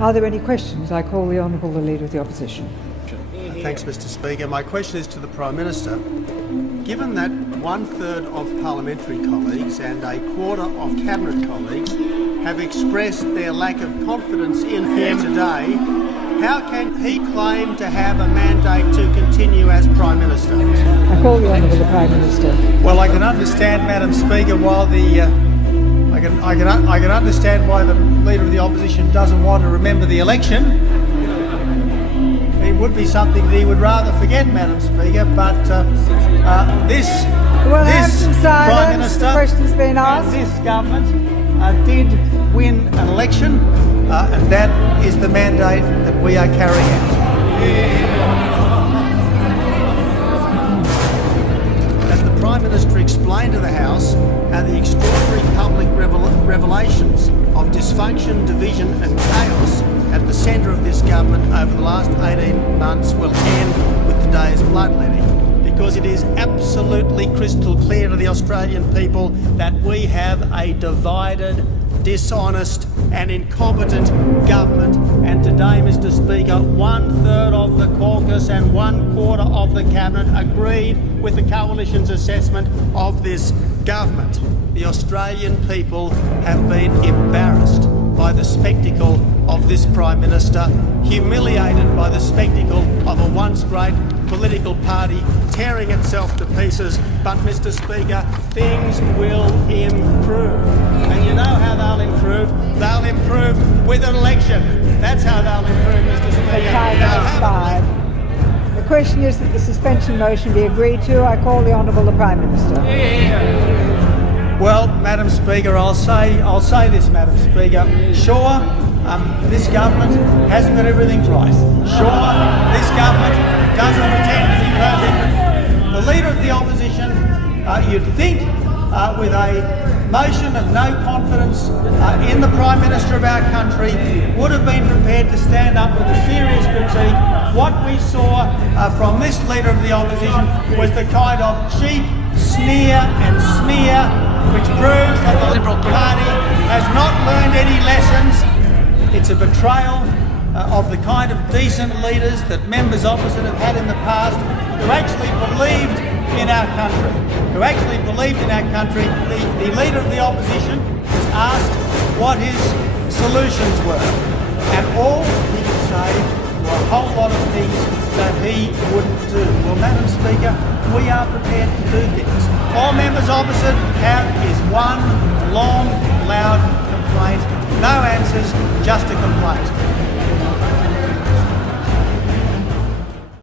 Are there any questions? I call the Honourable the Leader of the Opposition. Thanks, Mr Speaker. My question is to the Prime Minister. Given that 1/3 of parliamentary colleagues and a quarter of cabinet colleagues have expressed their lack of confidence in him today, how can he claim to have a mandate to continue as Prime Minister? I call the Honourable the Prime Minister. Well, I can understand, Madam Speaker, while I can understand why the Leader of the Opposition doesn't want to remember the election. It would be something that he would rather forget, Madam Speaker, but this Prime Minister the question's been asked. and this government did win an election, and that is the mandate that we are carrying out. As the Prime Minister explained to the House how the extraordinary public revelations of dysfunction, division and chaos at the centre of this government over the last 18 months will end with today's bloodletting, because it is absolutely crystal clear to the Australian people that we have a divided, dishonest and incompetent government, and today, Mr Speaker, 1/3 of the caucus and 1/4 of the cabinet agreed with the coalition's assessment of this government. The Australian people have been embarrassed by the spectacle of this Prime Minister, humiliated by the spectacle of a once great political party tearing itself to pieces. But, Mr Speaker, things will improve. And you know how they'll improve? They'll improve with an election. That's how they'll improve, Mr Speaker. Time has expired. The question is that the suspension motion be agreed to. I call the Honourable the Prime Minister. Well, Madam Speaker, I'll say this, Madam Speaker. Sure, this government hasn't got everything right. Sure, this government doesn't pretend to be perfect. The Leader of the Opposition, you'd think, with a motion of no confidence in the Prime Minister of our country, would have been prepared to stand up with a serious critique. What we saw from this Leader of the Opposition was the kind of cheap sneer and smear which proves that the Liberal Party has not learned any lessons. It's a betrayal of the kind of decent leaders that members opposite have had in the past, who actually believed in our country. The Leader of the Opposition was asked what his solutions were, and all he could say were a whole lot of things that he wouldn't do. Well, Madam Speaker, we are prepared to do things. All members opposite have is one long, loud complaint. No answers, just a complaint.